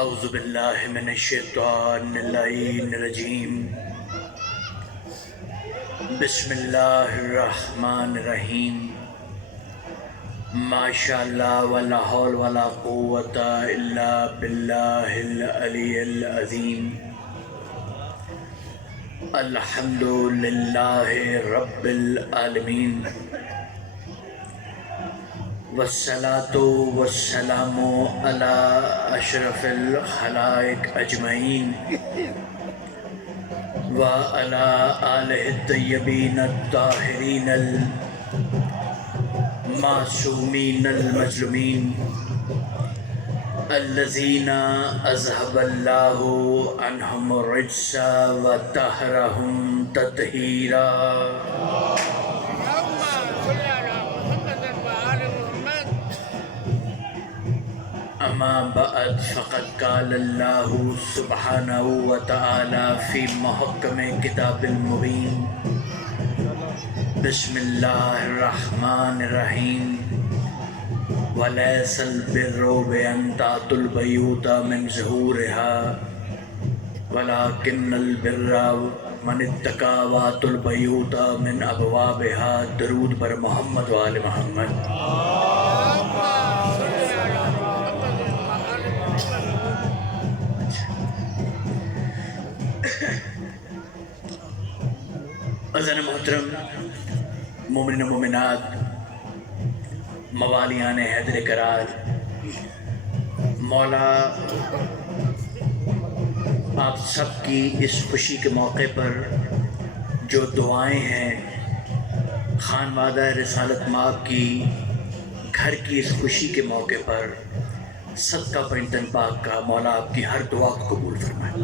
اعوذ باللہ من الشیطان اللعین الرجیم بسم اللہ الرحمن الرحیم ما شاء اللہ ولا حول ولا قوة الا باللہ العلی العظیم الحمد للہ رب العالمین والصلاة والسلام على اشرف الخلائق اجمعین وعلى آلہ الطیبین الطاہرین المعصومین المظلومین الذین اذهب اللہ عنہم الرجس وطہرہم تطہیرا. اما بعد فقد قال اللہ سبحانہ وتعالی فی محکم کتاب المبین بسم اللہ الرحمن الرحیم ولیس البر بأن تأتوا البیوت من ظہورها ولکن البر من اتقى وأتوا البیوت من ابوابها. درود بر محمد و آل محمد. عزیزان محترم، مومنین و مومنات، موالیان حیدر کرار، مولا آپ سب کی اس خوشی کے موقع پر جو دعائیں ہیں، خانوادہ رسالت مآب کی گھر کی اس خوشی کے موقع پر صدقہ پنجتن پاک کا مولا آپ کی ہر دعا کو قبول فرمائے.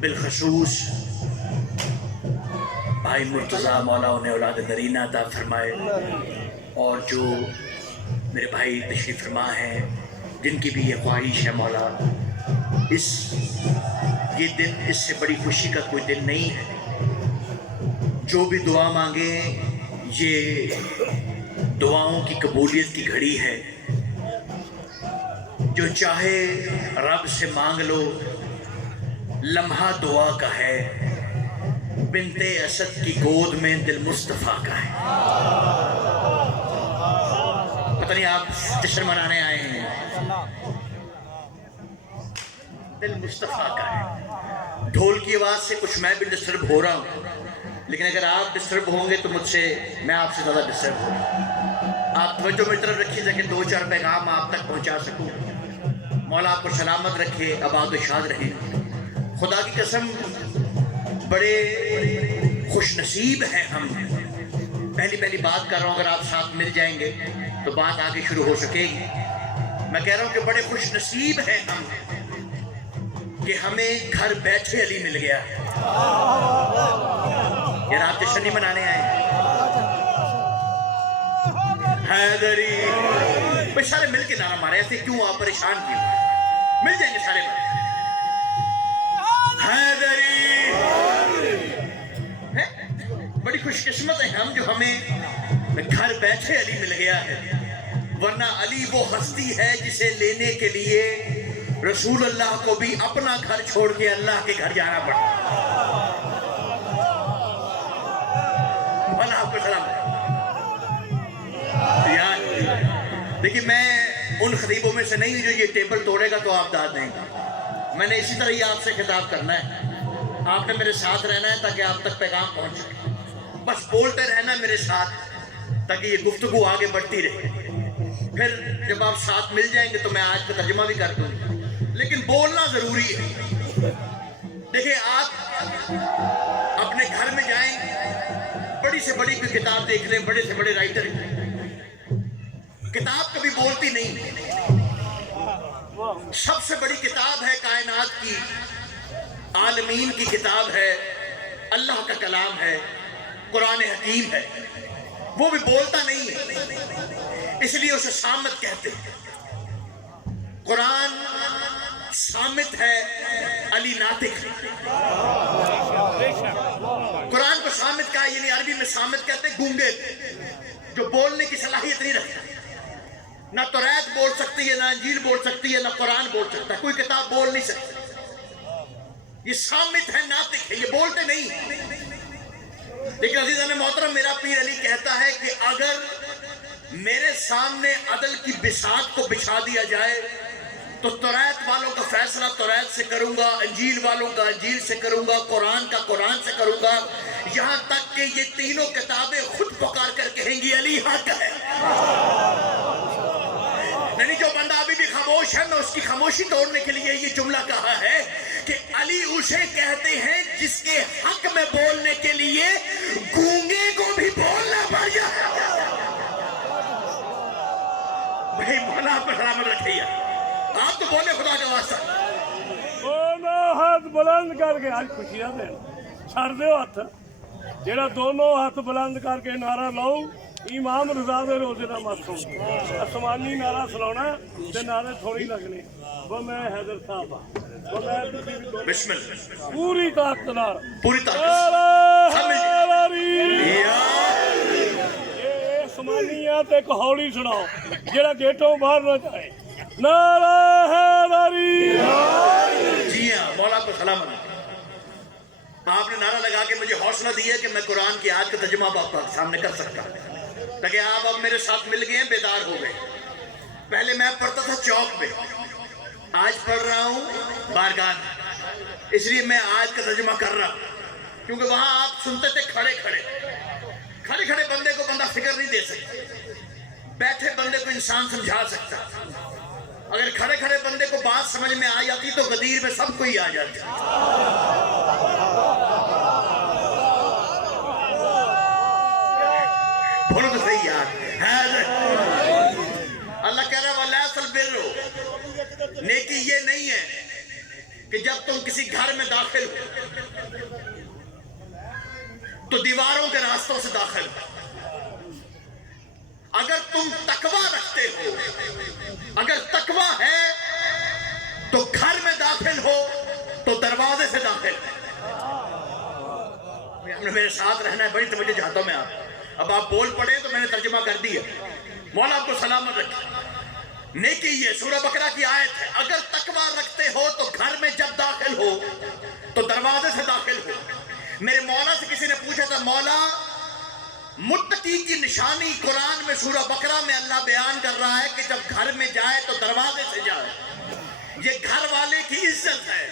بالخصوص بھائی مرتضیٰ، مولا انہیں اولاد نرینہ عطا فرمائے، اور جو میرے بھائی تشریف فرما ہیں جن کی بھی یہ خواہش ہے مولا، یہ دن اس سے بڑی خوشی کا کوئی دن نہیں ہے. جو بھی دعا مانگیں یہ دعاؤں کی قبولیت کی گھڑی ہے. جو چاہے رب سے مانگ لو، لمحہ دعا کا ہے، بنت اسد کی گود میں دل مصطفیٰ کا ہے. پتہ نہیں آپ جشن منانے آئے ہیں، دل مصطفیٰ کا ہے. ڈھول کی آواز سے کچھ میں بھی ڈسٹرب ہو رہا ہوں، لیکن اگر آپ ڈسٹرب ہوں گے تو میں آپ سے زیادہ ڈسٹرب ہوں. آپ توجہ میری طرف رکھیے تاکہ دو چار پیغام آپ تک پہنچا سکوں. مولا آپ کو سلامت رکھے، آباد و شاد رہیں. خدا کی قسم بڑے خوش نصیب ہیں ہم. پہلی بات کر رہا ہوں، اگر آپ ساتھ مل جائیں گے تو بات آگے شروع ہو سکے گی. میں کہہ رہا ہوں کہ بڑے خوش نصیب ہیں ہم کہ ہمیں گھر بیٹھے علی مل گیا. یہ آپ جشن نہیں منانے آئے ہیں. حیدری بھائی سارے مل کے نعرہ مارے، ایسے کیوں آپ پریشان کیوں؟ مل جائیں گے سارے بھائی. حیدری بڑی خوش قسمت ہے ہم جو ہمیں گھر بیٹھے علی مل گیا ہے. ورنہ علی وہ ہستی ہے جسے لینے کے لیے رسول اللہ کو بھی اپنا گھر چھوڑ کے اللہ کے گھر جانا پڑا. اللہ آپ کو سلام. دیکھیے میں ان خطیبوں میں سے نہیں ہوں جو یہ ٹیبل توڑے گا تو آپ داد دیں گے. میں نے اسی طرح ہی آپ سے خطاب کرنا ہے. آپ نے میرے ساتھ رہنا ہے تاکہ آپ تک پیغام پہنچ سکے. بس بولتے رہنا میرے ساتھ تاکہ یہ گفتگو آگے بڑھتی رہے. پھر جب آپ ساتھ مل جائیں گے تو میں آج کا ترجمہ بھی کر دوں، لیکن بولنا ضروری ہے. دیکھیں آپ اپنے گھر میں جائیں، بڑی سے بڑی کوئی کتاب دیکھ لیں، بڑے سے بڑے رائٹر، کتاب کبھی بولتی نہیں. سب سے بڑی کتاب ہے کائنات کی، عالمین کی کتاب ہے، اللہ کا کلام ہے، قرآن حکیم ہے. وہ بھی بولتا نہیں ہے، اس لیے اسے صامت کہتے ہیں. قرآن صامت ہے، علی ناطق. قرآن کو صامت کہا، یعنی عربی میں صامت کہتے ہیں گونگے جو بولنے کی صلاحیت نہیں رکھتا. نہ تورات بول سکتی ہے، نہ انجیل بول سکتی ہے، نہ قرآن بول سکتا ہے، کوئی کتاب بول نہیں سکتی، یہ صامت ہے، ناطق ہے، یہ بولتے نہیں۔ لیکن عزیزان محترم، میرا پیر علی کہتا ہے کہ اگر میرے سامنے عدل کی بساط کو بچھا دیا جائے تو تورات والوں کا فیصلہ تورات سے کروں گا، انجیل والوں کا انجیل سے کروں گا، قرآن کا قرآن سے کروں گا، یہاں تک کہ یہ تینوں کتابیں خود پکار کر کہیں گی علی حق ہے۔ نہیں، جو بندہ ابھی بھی خاموش ہے، میں اس کی خاموشی توڑنے کے لیے یہ جملہ کہا ہے کہ علی اسے کہتے ہیں جس کے حق میں بولنے کے لیے گونگے کو بھی بولنا پڑ جائے۔ بھائی مولا آپ پر سلامت رکھیے، آپ تو بولے خدا کا واسطہ۔ دونوں ہاتھ بلند کر کے، آج خوشیاں دیں چھڑ دیو ہاتھ، جیڑا دونوں ہاتھ بلند کر کے نعرہ لاؤ امام رضا دے روزے دا مت سن، آسمانی نعرہ سناونا تے نعرے تھوڑی لگنے، وہ میں حیدر صاحب وہ میں بسم اللہ، پوری طاقت نال، پوری طاقت یہ آسمانیات ایک ہولی سناؤ جیڑا گیٹوں باہر نہ جائے، نعرہ حیدری۔ جی ہاں، مولا پر سلامت۔ آپ نے نعرہ لگا کے مجھے حوصلہ دیا کہ میں قرآن کی آیت کا ترجمہ آپ کے سامنے کر سکتا ہوں، تاکہ آپ اب میرے ساتھ مل گئے ہیں، بیدار ہو گئے۔ پہلے میں پڑھتا تھا چوک میں، آج پڑھ رہا ہوں بارگاہ میں، اس لیے میں آیت کا ترجمہ کر رہا ہوں، کیونکہ وہاں آپ سنتے تھے کھڑے کھڑے بندے کو بندہ فکر نہیں دے سکتا، بیٹھے بندے کو انسان سمجھا سکتا، اگر کھڑے بندے کو بات سمجھ میں آ جاتی تو غدیر میں سب کو ہی آ جاتی۔ بولو تو صحیح یار، اللہ کہہ رہا ہے وَلَيْسَ الْبِرُّ، نیکی یہ نہیں ہے کہ جب تم کسی گھر میں داخل ہو تو دیواروں کے راستوں سے داخل ہو، اگر تم تقوی رکھتے ہو، اگر تقوی ہے تو گھر میں داخل ہو تو دروازے سے داخل ہو۔ میرے ساتھ رہنا ہے، بڑی توجہ چاہتا ہوں میں آپ، اب آپ بول پڑے تو میں نے ترجمہ کر دیا، مولا آپ کو سلامت رکھے۔ نیکی یہ سورہ بقرہ کی آیت ہے، اگر تقوی رکھتے ہو تو گھر میں جب داخل ہو تو دروازے سے داخل ہو۔ میرے مولا سے کسی نے پوچھا تھا، مولا متقی کی نشانی قرآن میں سورہ بقرہ میں اللہ بیان کر رہا ہے کہ جب گھر میں جائے تو دروازے سے جائے، یہ گھر والے کی عزت ہے،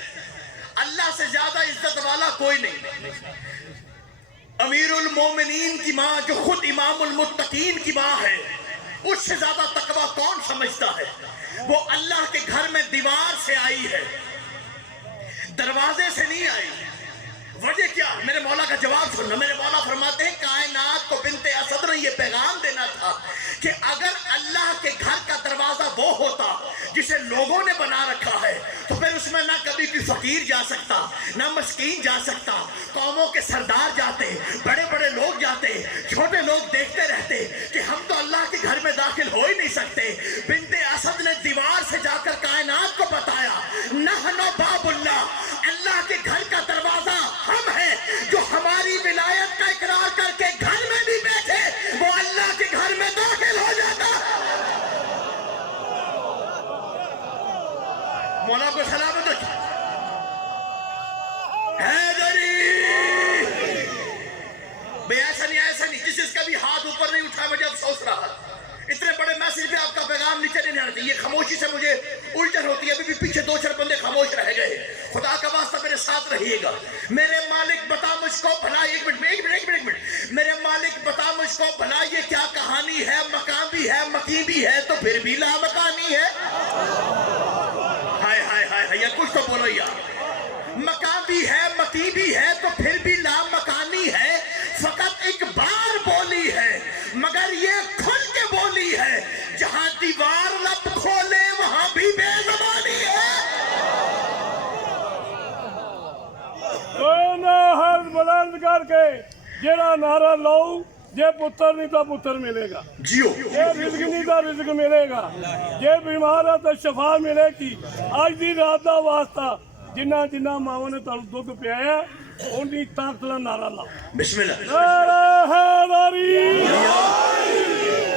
اللہ سے زیادہ عزت والا کوئی نہیں۔ امیر المومنین کی ماں جو خود امام المتقین کی ماں ہے، اس سے زیادہ تقوی کون سمجھتا ہے؟ وہ اللہ کے گھر میں دیوار سے آئی ہے، دروازے سے نہیں آئی۔ وجہ کیا؟ میرے مولا کا جواب سننا۔ میرے مولا فرماتے ہیں کائنات کو بنت اسد نے یہ پیغام دینا تھا کہ اگر اللہ کے گھر کا دروازہ وہ ہوتا جسے لوگوں نے بنا رکھا ہے تو پھر اس میں نہ کبھی کوئی فقیر جا سکتا، نہ مسکین جا سکتا، قوموں کے سردار جاتے، بڑے بڑے لوگ جاتے، چھوٹے لوگ دیکھتے رہتے کہ ہم تو اللہ کے گھر میں داخل ہو ہی نہیں سکتے۔ بنت اسد نے دیوار سے جا کر کائنات کو بتایا، نحن باب اللہ، اللہ کے گھر کا دروازہ ہم ہیں، جو ہماری ولایت کا اقرار کر کے گھر میں بھی بیٹھے وہ اللہ کے گھر میں داخل ہو جاتا۔ مولا کو سلامت رکھیں۔ حیدری بھئی ایسا نہیں، جس کا بھی ہاتھ اوپر نہیں اٹھا مجھے افسوس رہا، اتنے بڑے میسج پہ آپ کا پیغام نیچے نہیں آنا چاہیے۔ خاموشی سے مجھے الجھن ہوتی ہے، ابھی بھی پیچھے دو چار بندے خاموش رہ گئے۔ خدا کا واسطہ میرے ساتھ رہیے گا۔ میرے مالک بتا مجھ کو بھلا، ایک منٹ، میرے مالک بتا مجھ کو بھلا یہ کیا کہانی ہے؟ مقام بھی ہے، مکی بھی ہے، تو پھر بھی لا مکانی ہے۔ ہائے ہائے ہائے، یا کچھ تو بولو یار۔ مقام بھی ہے، مکی بھی ہے، تو پھر بھی لا مکانی ہے۔ فقط ایک بار بولی ہے مگر یہ کھل کے بولی ہے، جہاں دیوار لب کھولے وہاں بھی بے زبانی ہے۔ دونوں ہاتھ بلند کر کے جیڑا نعرہ لاؤ، جے پتر نہیں تو پتر ملے گا، جیو جے رزق نہیں تو رزق ملے گا، جے بیمار ہے تو شفا ملے گی۔ آج دی رات دا واسطہ جنہ ماں نے تانوں دودھ پیا اونی طاقت نال نعرہ لاؤ۔ بسم اللہ۔ نعرہ حیدری۔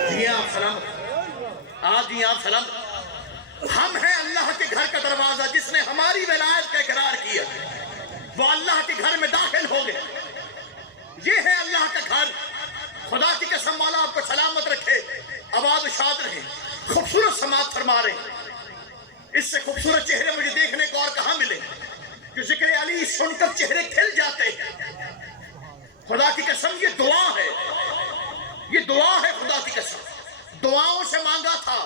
جی آپ سلامت۔ آپ جی آپ سلام. ہم ہیں اللہ کے گھر کا دروازہ. جس نے ہماری ولایت کا اقرار کیا وہ اللہ کے گھر میں داخل ہو گئے. یہ ہے اللہ کا گھر. خدا کی قسم مولا آپ کو سلامت رکھے, آباد و شاد رہے. خوبصورت سماعت فرما رہے ہیں. اس سے خوبصورت چہرے مجھے دیکھنے کو اور کہاں ملے کہ ذکر علی سن کر چہرے کھل جاتے ہیں. خدا کی قسم یہ دعا ہے, یہ دعا ہے. خدا کی قسم دعاؤں سے مانگا تھا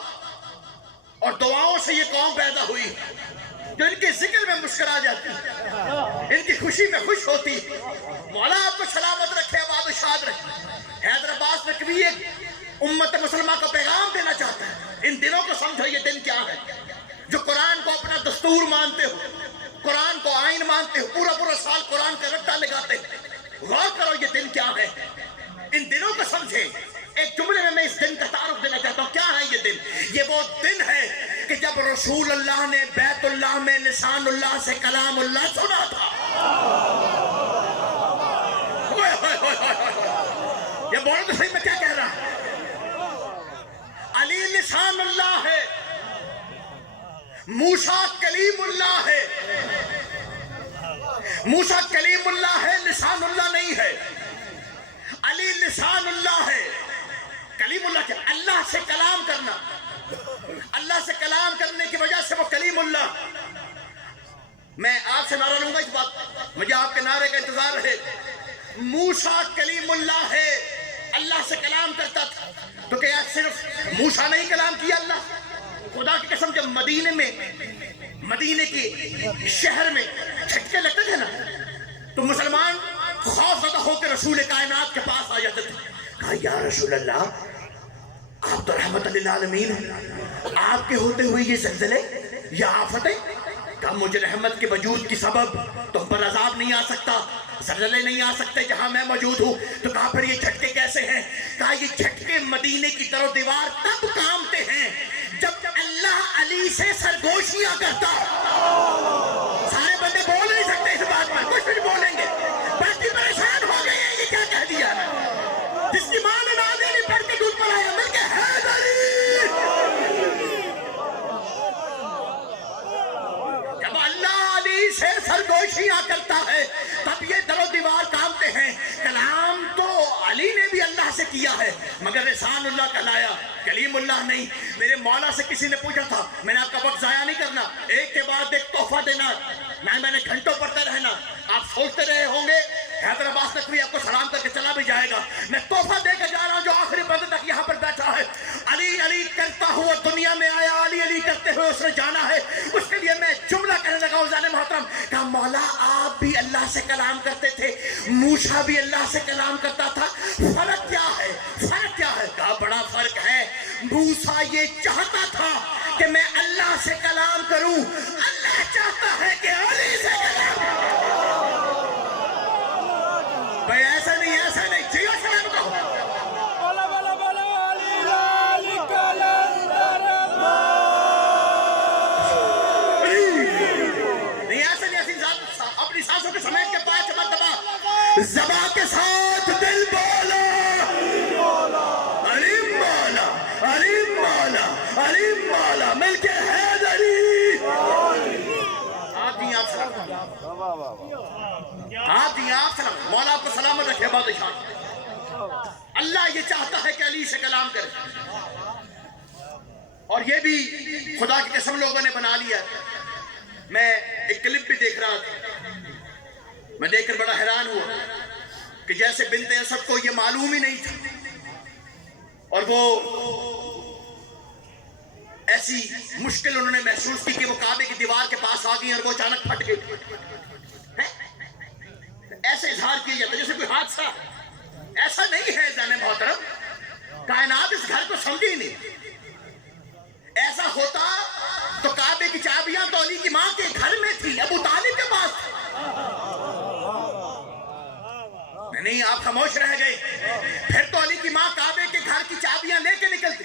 اور دعاؤں سے یہ قوم پیدا ہوئی جو ان کے ذکر میں مسکرا جاتی, ان کی خوشی میں خوش ہوتی. مولا آپ کو سلامت رکھے, آباد و شاد رکھے. حیدرآباد میں کبھی ایک امت مسلمہ کا پیغام دینا چاہتا ہے. ان دنوں کو سمجھو یہ دن کیا ہے. جو قرآن کو اپنا دستور مانتے ہو, قرآن کو آئین مانتے ہو, پورا پورا سال قرآن کا رٹا لگاتے ہو, غور کرو یہ دن کیا ہے. ان دنوں کو سمجھیں. ایک جملے میں اس دن کا تعارف دینا چاہتا ہوں. کیا ہے یہ دن؟ یہ وہ دن ہے کہ جب رسول اللہ نے بیت اللہ میں لسان اللہ سے کلام اللہ سنا تھا. یہ بولو تو صحیح میں کیا کہہ رہا ہوں. علی لسان اللہ ہے, موسیٰ کلیم اللہ ہے. موسیٰ کلیم اللہ ہے, لسان اللہ نہیں ہے. علی لسان اللہ ہے, کلیم اللہ کیا؟ اللہ سے کلام کرنا. اللہ سے کلام کرنے کی وجہ سے وہ کلیم اللہ. میں آپ سے نعرہ لوں گا اس بات, مجھے آپ کے نعرے کا انتظار رہے. موسیٰ کلیم اللہ ہے, اللہ سے کلام کرتا تھا. تو کیا صرف موسیٰ نہیں کلام کیا اللہ؟ خدا کی قسم جب مدینے کے شہر میں جھٹکے لگتے تھے نا تو مسلمان خوف زدہ ہو کے رسول کائنات کے پاس آ جاتے تھے. کہا یا رسول اللہ آپ تو رحمت للعالمین ہیں, آپ کے ہوتے ہوئے یہ زلزلے یا آفتیں. کہا مجھے رحمت کے وجود کی سبب تم پر عذاب نہیں آ سکتا, زلزلے نہیں آ سکتے جہاں میں موجود ہوں. تو کہا پھر یہ جھٹکے کیسے ہیں؟ کہا یہ جھٹکے مدینے کی در و دیوار تب کامتے ہیں جب اللہ علی سے سرگوشیاں کرتا. سارے بندے بول نہیں سکتے اس بات پر, کچھ بھی بولیں گے. باقی پریشان ہو گئے ہیں, یہ کیا کہہ دیا نا. جس کی ماں نے نازے نہیں پڑھ کے دودھ پلایا مل کے حیدری. جب اللہ علی سے سرگوشیاں کرتا ہے تب یہ در و دیوار کامتے ہیں. کلام تو علی نے بھی اللہ سے کیا ہے مگر لسان اللہ کا لایا, کلیم اللہ نہیں. میرے مولا سے کسی نے پوچھا تھا, میں نے آپ کا وقت ضائع نہیں کرنا, ایک کے بعد ایک تحفہ دینا, میں نے گھنٹوں پڑھتے رہنا. آپ سوچتے رہے ہوں گے حیدرآباد تک بھی آپ کو سلام کر کے چلا بھی جائے گا. میں تحفہ دے کے جا رہا ہوں جو آخری بندے تک یہاں پر بیٹھا ہے. علی علی کرتا ہوا دنیا میں آیا, علی علی کرتے ہوئے اس نے جانا ہے. اس کے لیے میں جملہ کہنے لگا ہوں زان محترم. کہا مولا آپ بھی اللہ سے کلام کرتے تھے, موسیٰ بھی اللہ سے کلام کرتا تھا, فرق کیا ہے؟ فرق کیا ہے؟ کہا بڑا فرق ہے. موسیٰ یہ چاہتا تھا کہ میں اللہ سے کلام کروں, اللہ چاہتا ہے کہ علی سے کلام کروں. بھائی ایسا نہیں, ایسا نہیں. جیو سلام کہو. نہیں ایسا نہیں, ایسی اپنی سانسوں کے سمیت کے 5 مرتبہ زبان کے ساتھ دل بولا علی مولا, علی مولا, علی مولا مل کے حیدری. آپ جی آپ سلام, آپ جی آپ سلام. مولا آپ کو سلامت رکھے بادشاہ. اللہ یہ چاہتا ہے کہ علی سے کلام کرے, اور یہ بھی خدا کی قسم لوگوں نے بنا لیا. میں ایک کلپ بھی دیکھ رہا تھا, میں دیکھ کر بڑا حیران ہوا کہ جیسے بنت اسد کو یہ معلوم ہی نہیں تھا اور وہ ایسی مشکل انہوں نے محسوس کی کہ وہ کعبے کی دیوار کے پاس آ گئی اور وہ اچانک پھٹ گئی. ایسے اظہار کیا جاتا جیسے کوئی حادثہ. ایسا نہیں ہے زان محترم, کائنات اس گھر کو سمجھی نہیں. ایسا ہوتا تو کعبے کی چابیاں تو علی کی ماں کے گھر میں تھی, ابو طالب کے پاس تھی. نہیں, آپ خاموش رہ گئے. پھر تو علی کی ماں کعبے کے گھر کی چابیاں لے کے نکلتی.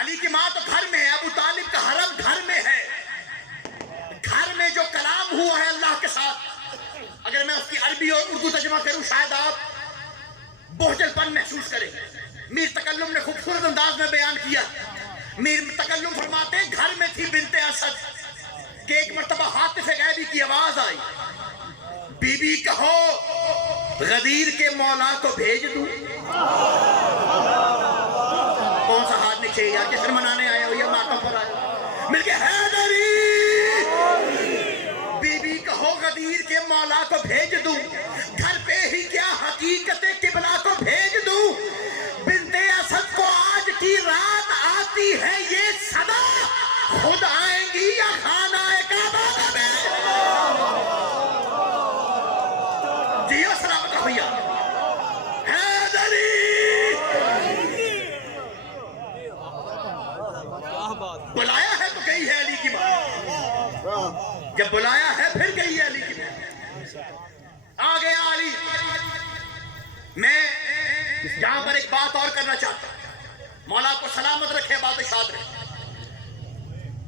علی کی ماں تو گھر میں ہے, ابو طالب کا حرم گھر میں ہے. گھر میں جو کلام ہوا ہے اللہ کے ساتھ, اگر میں اس کی عربی اور اردو ترجمہ کروں شاید آپ بہجل پن محسوس کریں. میر تکلم نے خوبصورت انداز میں بیان کیا. میر تکلم فرماتے ہیں گھر میں تھی بنت اسد کہ ایک مرتبہ حاطف غیبی کی آواز آئی, بی بی کہو غدیر کے مولا کو بھیج دوں. کون سا ہاتھ نیچے یا جشن منانے آئے ہو یا ماتم پر آئے ہو؟ مل کے حیدری, بی بی کہو غدیر کے مولا کو بھیج دوں, گھر پہ ہی کیا حقیقت قبلہ کو بھیج دوں. بنت اسد کو آج کی رات آتی ہے یہ صدا, خود آئیں گی یا خانہ کعبہ میں. جیو سلامت رہو بھیا. حیدری بلایا ہے تو گئی ہے علی کی بات, جب بلایا ہے پھر گئی ہے علی کی بات. آ گیا علی. میں یہاں پر ایک بات اور کرنا چاہتا ہوں, مولا کو سلامت رکھے, بادشاہ رکھے.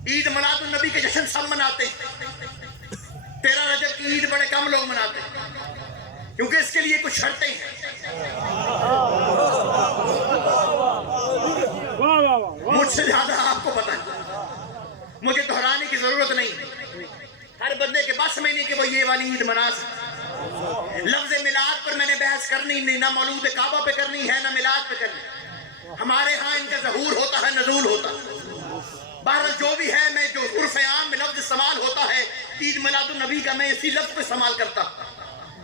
عید میلاد النبی کے جشن سب مناتے ہیں, 13 رجب کی عید بڑے کم لوگ مناتے ہیں کیونکہ اس کے لیے کچھ شرطیں ہیں. مجھ سے زیادہ آپ کو پتہ ہے, مجھے دہرانے کی ضرورت نہیں. ہر بندے کے بس میں نہیں کہ وہ یہ والی عید منا سکے. لفظ میلاد پر میں نے بحث کرنی نہیں, نہ مولود کعبہ پہ کرنی ہے نہ میلاد پہ کرنی. ہمارے ہاں ان کا ظہور ہوتا ہے, نزول ہوتا ہے. بہرحال جو بھی ہے, میں جو عرف عام میں لفظ استعمال ہوتا ہے عید میلاد النبی کا, میں اسی لفظ پہ استعمال کرتا ہوں.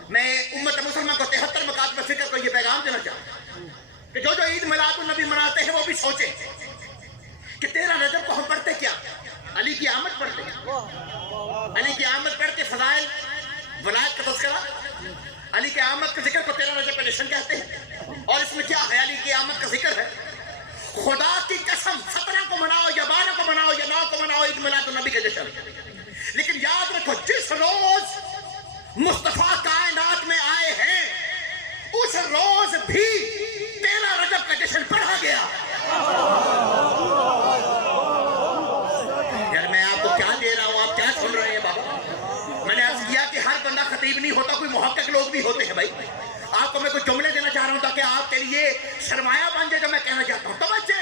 میں امت مسلمہ کو 73 مکاتب فکر کو یہ پیغام دینا چاہتا ہوں کہ جو عید میلاد النبی مناتے ہیں وہ بھی سوچیں کہ 13 رجب کو ہم پڑھتے کیا, علی کی آمد پڑھتے ہیں. علی کی آمد پڑھ کے فضائل ولایت کا تذکرہ, علی کی آمد کے ذکر کو 13 رجب کا جشن کہتے ہیں. اور اس میں کیا ہے, علی کی آمد کا ذکر ہے. خدا کی قسم 17 کو مناؤ یا 12 کو مناؤ یا 9 کو مناؤ, عید میلاد النبی کا جشن. لیکن یاد رکھو جس روز مصطفیٰ کائنات میں آئے ہیں اس روز بھی 13 رجب کا جشن پڑھا گیا. یار میں آپ کو کیا دے رہا ہوں, آپ کیا سن رہے ہیں بابا. میں نے عرض کیا کہ ہر بندہ خطیب نہیں ہوتا, کوئی محقق لوگ بھی ہوتے ہیں. بھائی آپ کو میں کچھ جملے دینا چاہ رہا ہوں تاکہ آپ کے لیے سرمایہ بن جائے جو میں کہنا چاہتا ہوں. توجہ,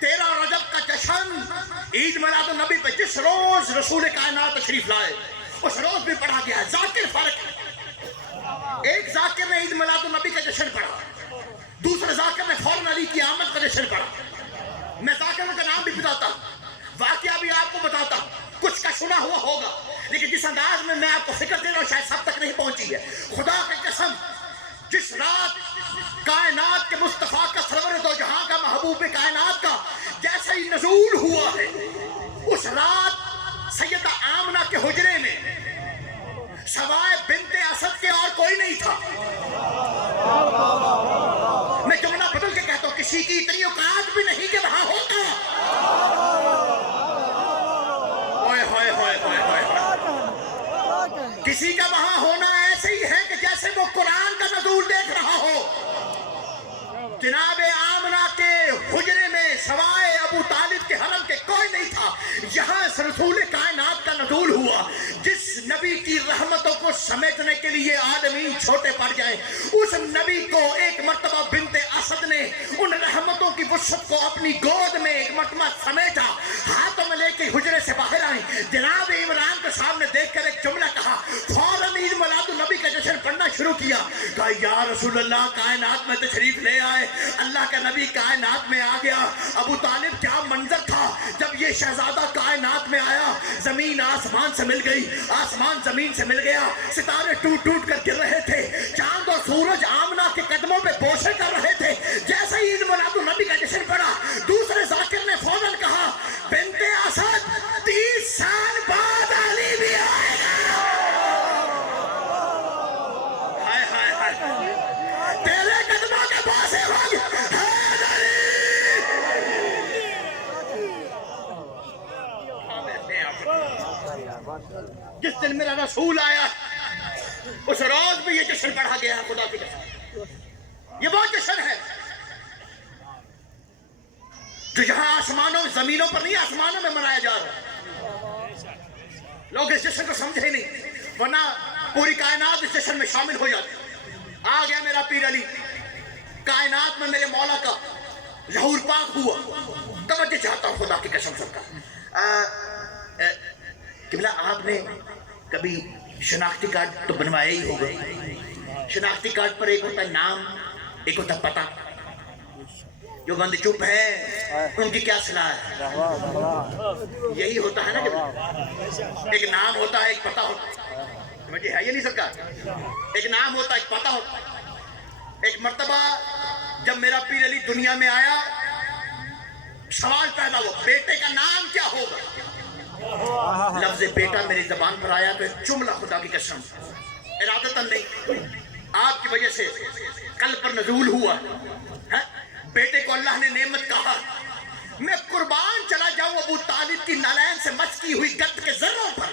13 رجب کا جشن عید میلاد النبی پہ جس روز رسول کائنات تشریف لائے اس روز بھی پڑھا گیا ہے. ذاکر فرق ہے, ایک ذاکر نے عید میلاد النبی کا جشن پڑھا, دوسرے ذاکر نے فوراً علی کی آمد کا جشن پڑھا. میں ذاکروں کا نام بھی بتاتا ہوں, واقعہ بھی آپ کو بتاتا ہوں, کچھ کا سنا ہوا ہوگا, لیکن جس انداز میں میں آپ کو فکر دے رہا ہوں شاید سب تک نہیں پہنچی ہے. خدا کی قسم جس رات کائنات کے مصطفیٰ کا سرور دو جہاں کا محبوب کائنات کا جیسا ہی نزول ہوا ہے, اس رات سیدہ آمنہ کے حجرے میں سوائے بنت اسد کے اور کوئی نہیں تھا. میں جملہ بدل کے کہتا ہوں, کسی کی اتنی اوقات بھی نہیں کہ وہاں ہوتا. کسی کا وہاں ہونا ایسے ہی ہے کہ جیسے وہ قرآن کا نزول دیکھ رہا ہو. جناب آمنہ کے حجرے میں سوائے ابو طالب کے حرم کے کوئی نہیں تھا. یہاں رسول کائنات کا نزول ہوا, جس نبی کی رحمتوں کو سمیٹنے کے لیے عالمین چھوٹے پڑ جائیں, اس نبی کو ایک مرتبہ بنت اسد نے ان رحمتوں کی وسعت کو اپنی گود میں ایک مرتبہ سمیٹا, ہاتھوں میں لے کے حجرے سے باہر آئیں. جناب عمران کو سامنے دیکھ کر ایک جملہ کہا, فوراً عید میلاد النبی کا جشن پڑھنا شروع کیا. کہا یا رسول اللہ کائنات میں تشریف لے آئے, اللہ کا نبی کائنات میں آ گیا. ابو طالب کیا منظر تھا جب یہ شہزادہ کائنات میں آیا. زمین آسمان سے مل گئی, آسمان زمین سے مل گیا, ستارے ٹوٹ ٹوٹ کر گر رہے تھے, چاند اور سورج آمنہ کے قدموں پہ بوسے کر رہے تھے. جیسے ہی عید میلاد النبی کا جشن پڑا, دوسرے ذاکر نے فوراً کہا, بنت اسد 30 سال بعد علی بھی آئے گا. ہائے ہائے ہائے, تیرے قدموں کے بوسے ہوں جس دن میرا رسول آیا اس روز بھی یہ جشن پڑھا گیا. خدا کی قسم یہ وہ جشن ہے جو جہاں آسمانوں زمینوں پر نہیں آسمانوں میں منایا جا رہا. لوگ اس جشن کو سمجھے نہیں, ورنہ پوری کائنات اس جشن میں شامل ہو جاتی. آ گیا میرا پیر علی, کائنات میں میرے مولا کا ظہور پاک ہوا. توجہ چاہتا ہوں خدا کی قسم سرکار. قبلہ آپ نے کبھی شناختی کارڈ تو بنوایا ہی ہوگا. شناختی کارڈ پر ایک ہوتا ہے نام, ایک ہوتا ہے پتہ. جو بند چپ ہے ان کی کیا صلاح ہے؟ یہی ہوتا ہے نا کہ ایک نام ہوتا ہے, ایک پتہ ہوتا ہے. مجھے ہے یہ نہیں سرکار, ایک نام ہوتا ہے, ایک پتہ ہوتا ہے. ایک مرتبہ جب میرا پیر علی دنیا میں آیا, سوال پیدا ہوا بیٹے کا نام کیا ہوگا. لفظ بیٹا میری زبان پر آیا تو ایک جملہ خدا کی قسم ارادتاً نہیں, آپ کی وجہ سے قلب پر نزول ہوا. بیٹے کو اللہ نے نعمت کہا. میں قربان چلا جاؤں ابو طالب کی نالین سے مچ کی ہوئی گد کے ذروں پر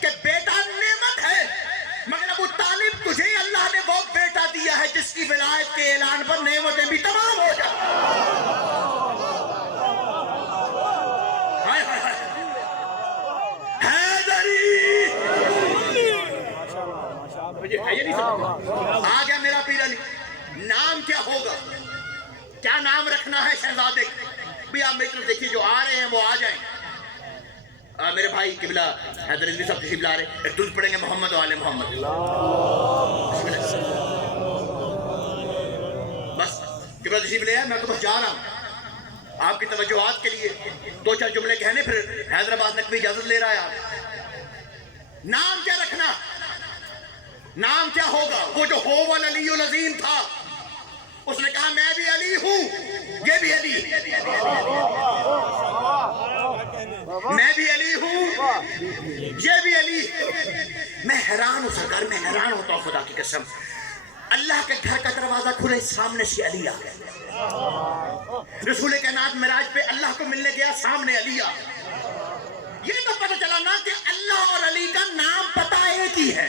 کہ بیٹا نعمت ہے, مگر ابو طالب تجھے اللہ نے وہ بیٹا دیا ہے جس کی ولایت کے اعلان پر نعمتیں بھی تمام ہو جائیں. آ گیا میرا پیر علی. نام کیا ہوگا, کیا نام رکھنا ہے شہزادے کو؟ بھی آپ میری طرف دیکھیے, جو آ رہے ہیں وہ آ جائیں. میرے بھائی قبلہ حیدر رضوی صاحب تشریف لا رہے ہیں, درود پڑھیں گے محمد و آل محمد. بس قبلہ تشریف لے آئے, میں تو بس جا رہا ہوں آپ کی توجہات کے لیے. دو چار جملے کہنے پھر حیدرآباد نقوی اجازت لے رہا ہے. آپ نام کیا رکھنا, نام کیا ہوگا؟ وہ جو ہو والعلی العظیم تھا, اس نے کہا میں بھی علی ہوں, یہ بھی علی, میں بھی علی ہوں, یہ بھی علی. میں حیران ہوں سرکار, میں حیران ہوتا ہوں خدا کی قسم. اللہ کے گھر کا دروازہ کھلے, سامنے سے علی آ گئے. رسول کائنات معراج پہ اللہ کو ملنے گیا, سامنے علی آ گئے. یہ تو پتہ چلا نا کہ اللہ اور علی کا نام پتہ ایک ہی ہے.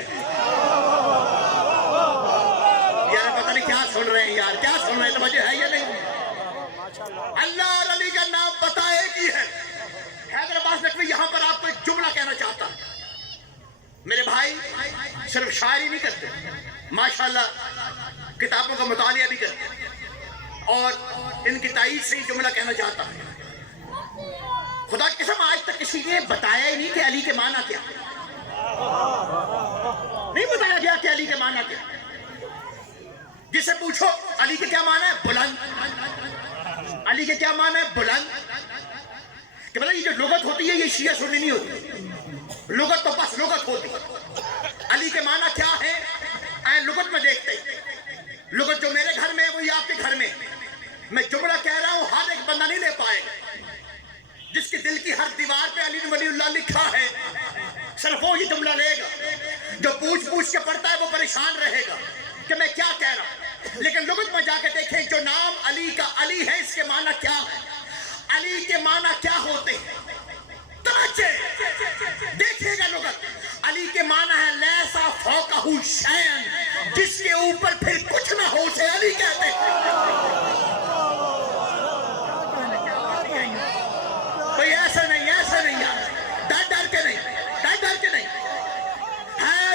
یار پتہ نہیں کیا سن رہے ہیں, یار کیا سن رہے ہیں, توجہ ہے یا نہیں؟ اللہ اور علی کا نام پتہ ایک ہی ہے. حیدرآباد نقوی یہاں پر آپ کو ایک جملہ کہنا چاہتا ہوں. میرے بھائی صرف شاعری نہیں کرتے, ماشاءاللہ کتابوں کا مطالعہ بھی کرتے, اور ان کی تائید سے ہی جملہ کہنا چاہتا ہوں. خدا کی قسم آج تک کسی نے بتایا ہی نہیں کہ علی کے معنی کیا, نہیں بتایا گیا کہ علی کے معنی کیا. جسے پوچھو علی کے کیا معنی ہے, بلند. علی کے کیا معنی ہے, بلند. کہ بھلا یہ جو لغت ہوتی ہے یہ شیعہ سنی نہیں ہوتی, لغت تو بس لغت ہوتی. علی کے معنی کیا ہے, لغت میں دیکھتے ہیں. لغت جو میرے گھر میں ہے وہی آپ کے گھر میں. میں جملہ کہہ رہا ہوں, ہر ایک بندہ نہیں لے پائے گا. جس کی دل کی ہر دیوار پہ علی ولی اللہ لکھا ہے, صرف وہ یہ جملہ لے گا. جو پوچھ پوچھ کے پڑھتا ہے وہ پریشان رہے گا کہ میں کیا کہہ رہا ہوں. لیکن لغت میں جا کے دیکھیں, جو نام علی کا علی ہے اس کے معنی کیا ہے, علی کے معنی کیا ہوتے ہیں. توجہ دیکھیے گا لغت. علی کے معنی ہے لیسا فوقہ شیئن, جس کے اوپر پھر کچھ نہ ہو اسے علی کہتے ہیں.